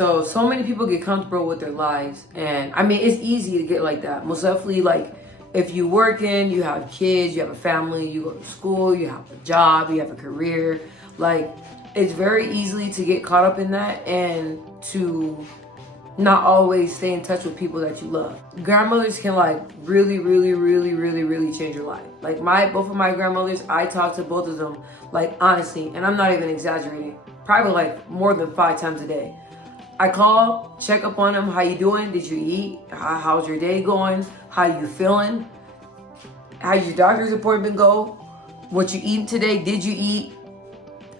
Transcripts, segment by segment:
So many people get comfortable with their lives. And I mean, it's easy to get like that. Most definitely, like, if you working, you have kids, you have a family, you go to school, you have a job, you have a career. Like, it's very easily to get caught up in that and to not always stay in touch with people that you love. Grandmothers can like really change your life. Like both of my grandmothers, I talk to both of them like honestly, and I'm not even exaggerating, probably like more than 5 times a day. I call, check up on them. How you doing? Did you eat? How's your day going? How you feeling? How's your doctor's appointment go? What you eating today? Did you eat?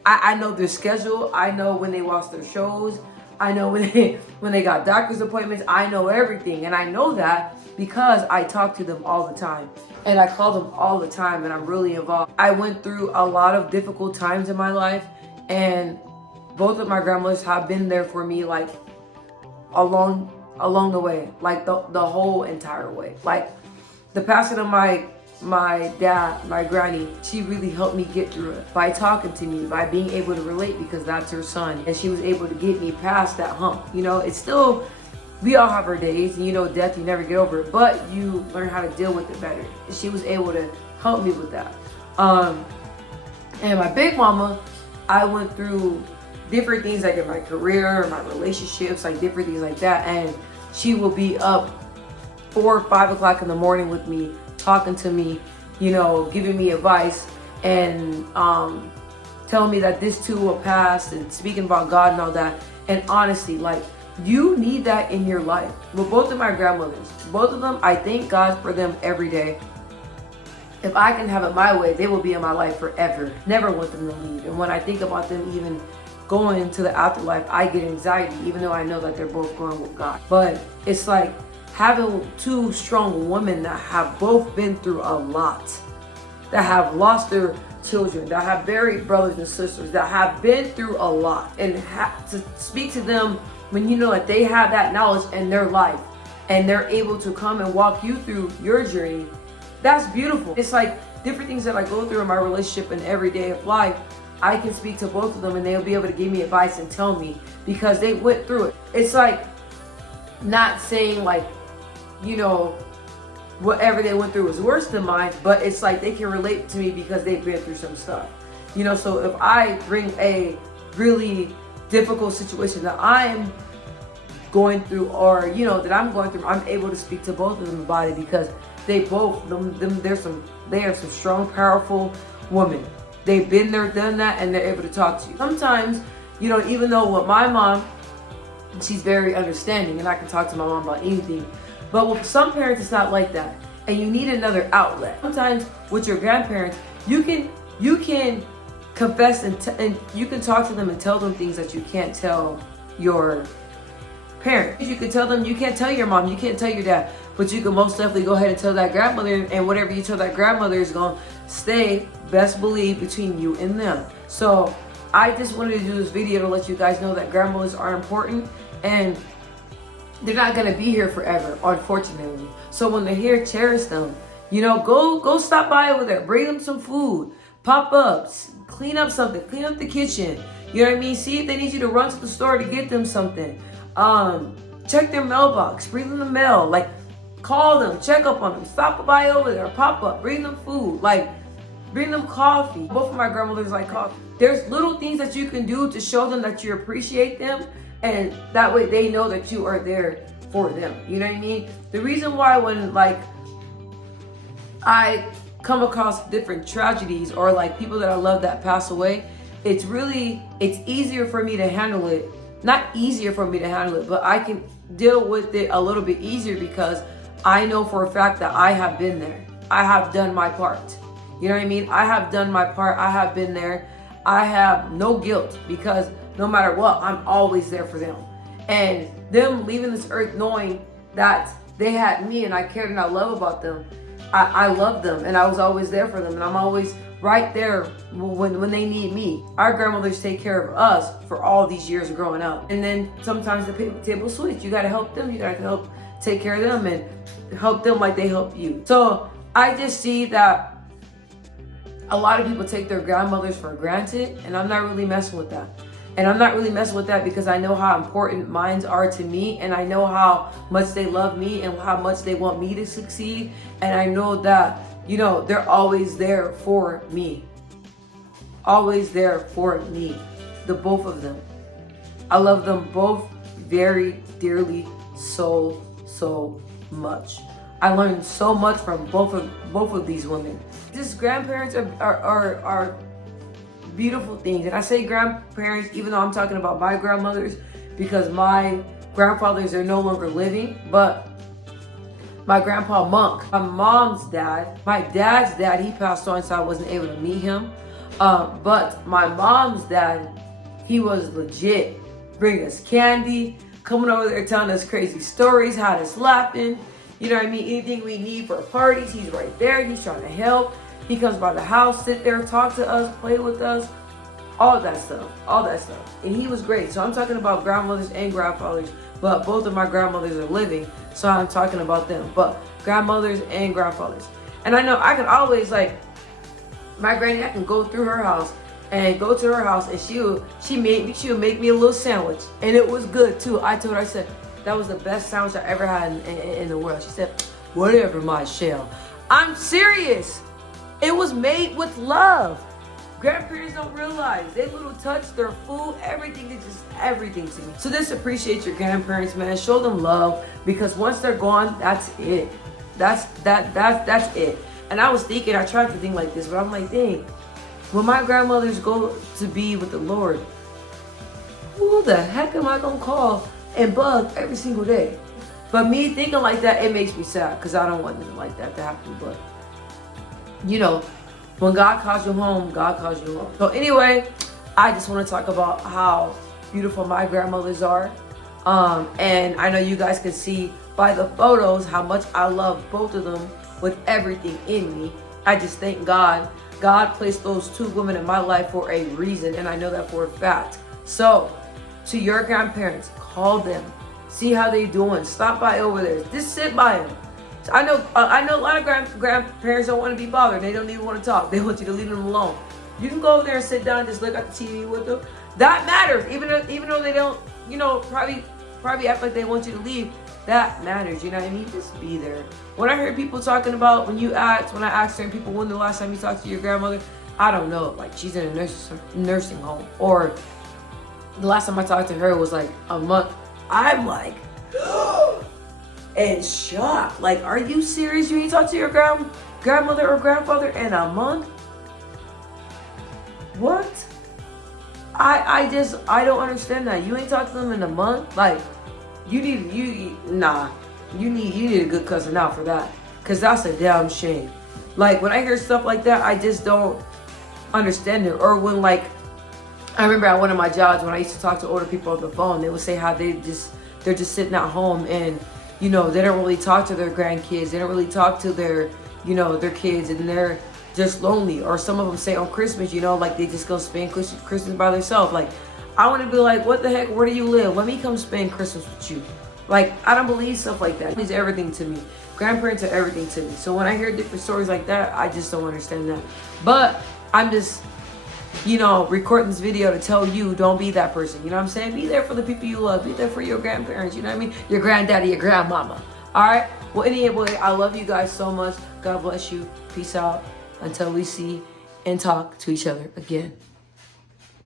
I know their schedule. I know when they watch their shows. I know when they got doctor's appointments. I know everything. And I know that because I talk to them all the time. And I call them all the time, and I'm really involved. I went through a lot of difficult times in my life, and both of my grandmothers have been there for me like along the way, like the whole entire way. Like the passing of my dad, my granny, she really helped me get through it by talking to me, by being able to relate because that's her son. And she was able to get me past that hump. You know, it's still, we all have our days, and you know, death, you never get over it, but you learn how to deal with it better. And she was able to help me with that. And my big mama, I went through different things like in my career, my relationships, like different things like that. And she will be up 4 or 5 o'clock in the morning with me, talking to me, you know, giving me advice and telling me that this too will pass and speaking about God and all that. And honestly, like, you need that in your life. With both of my grandmothers, both of them, I thank God for them every day. If I can have it my way, they will be in my life forever. Never want them to leave. And when I think about them even going to the afterlife, I get anxiety, even though I know that they're both going with God. But it's like having 2 strong women that have both been through a lot, that have lost their children, that have buried brothers and sisters, that have been through a lot, and to speak to them when you know that they have that knowledge in their life and they're able to come and walk you through your journey, that's beautiful. It's like different things that I go through in my relationship and every day of life, I can speak to both of them and they'll be able to give me advice and tell me because they went through it. It's like not saying like, you know, whatever they went through was worse than mine, but it's like they can relate to me because they've been through some stuff. You know, so if I bring a really difficult situation that I'm going through, or you know that I'm going through, I'm able to speak to both of them about it because they both they are some strong, powerful women. They've been there, done that, and they're able to talk to you. Sometimes, you know, even though with my mom, she's very understanding and I can talk to my mom about anything, but with some parents it's not like that, and you need another outlet. Sometimes with your grandparents, you can confess and you can talk to them and tell them things that you can't tell your parents. You can tell them, you can't tell your mom, you can't tell your dad, but you can most definitely go ahead and tell that grandmother, and whatever you tell that grandmother is going to stay, best believe, between you and them. So I just wanted to do this video to let you guys know that grandmothers are important and they're not going to be here forever, unfortunately. So when they're here, cherish them. You know, go stop by over there, bring them some food, pop ups, clean up something, clean up the kitchen. You know what I mean? See if they need you to run to the store to get them something. Check their mailbox, bring them the mail, like call them, check up on them, stop by over there, pop up, bring them food, like bring them coffee. Both of my grandmothers like coffee. There's little things that you can do to show them that you appreciate them, and that way they know that you are there for them. You know what I mean? The reason why when like I come across different tragedies or like people that I love that pass away, it's easier for me to handle it. Not easier for me to handle it, but I can deal with it a little bit easier because I know for a fact that I have been there. I have done my part. You know what I mean? I have done my part. I have been there. I have no guilt because no matter what, I'm always there for them. And them leaving this earth knowing that they had me and I cared and I love about them. I love them and I was always there for them, and I'm always right there when they need me. Our grandmothers take care of us for all these years of growing up. And then sometimes the table switch. You got to help them. You got to help take care of them and help them like they help you. So I just see that a lot of people take their grandmothers for granted, and I'm not really messing with that. And I'm not really messing with that because I know how important mines are to me, and I know how much they love me and how much they want me to succeed. And I know that, you know, they're always there for me. Always there for me. The both of them. I love them both very dearly, so much. I learned so much from both of these women. Just grandparents are beautiful things. And I say grandparents even though I'm talking about my grandmothers, because my grandfathers are no longer living. But my grandpa Monk, my mom's dad, my dad's dad, he passed on, so I wasn't able to meet him. But my mom's dad, he was legit. Bring us candy, coming over there telling us crazy stories, had us laughing. You know what I mean? Anything we need for parties, he's right there. He's trying to help. He comes by the house, sit there, talk to us, play with us, all that stuff. And he was great. So I'm talking about grandmothers and grandfathers, but both of my grandmothers are living, so I'm talking about them. But grandmothers and grandfathers. And I know I can always, like, my granny, I can go through her house and go to her house, and she would make me a little sandwich, and it was good too. I told her, I said, that was the best sandwich I ever had in the world. She said, whatever, Michelle. I'm serious. It was made with love. Grandparents don't realize they little touch, their food, everything is just everything to me. So just appreciate your grandparents, man. Show them love, because once they're gone, that's it. That's it. And I was thinking, I tried to think like this, but I'm like, dang, when my grandmothers go to be with the Lord, who the heck am I gonna call and bug every single day? But me thinking like that, it makes me sad, because I don't want nothing like that to happen. But, you know, when God calls you home, God calls you home. So anyway, I just want to talk about how beautiful my grandmothers are. And I know you guys can see by the photos how much I love both of them with everything in me. I just thank God. God placed those two women in my life for a reason, and I know that for a fact. So, to your grandparents, call them. See how they doing. Stop by over there. Just sit by them. I know a lot of grandparents don't want to be bothered. They don't even want to talk. They want you to leave them alone. You can go over there and sit down and just look at the TV with them. That matters. Even though they don't, you know, probably act like they want you to leave. That matters. You know what I mean? Just be there. When I hear people talking about when I ask certain people when the last time you talked to your grandmother, I don't know. Like, she's in a nursing home, or the last time I talked to her was like a month. I'm like, and shocked. Like, are you serious? You ain't talked to your grandmother or grandfather in a month? What? I don't understand that. You ain't talked to them in a month? Like, you need a good cousin out for that. Cause that's a damn shame. Like, when I hear stuff like that, I just don't understand it. Or when, like, I remember at one of my jobs when I used to talk to older people on the phone, they would say how they're just sitting at home, and, you know, they don't really talk to their grandkids. They don't really talk to their kids, and they're just lonely. Or some of them say on Christmas, you know, like they just go spend Christmas by themselves. Like, I want to be like, what the heck? Where do you live? Let me come spend Christmas with you. Like, I don't believe stuff like that. It's everything to me. Grandparents are everything to me. So when I hear different stories like that, I just don't understand that. But I'm just, you know, recording this video to tell you, don't be that person. You know what I'm saying? Be there for the people you love. Be there for your grandparents. You know what I mean? Your granddaddy, your grandmama. All right? Well, anyway, I love you guys so much. God bless you. Peace out. Until we see and talk to each other again.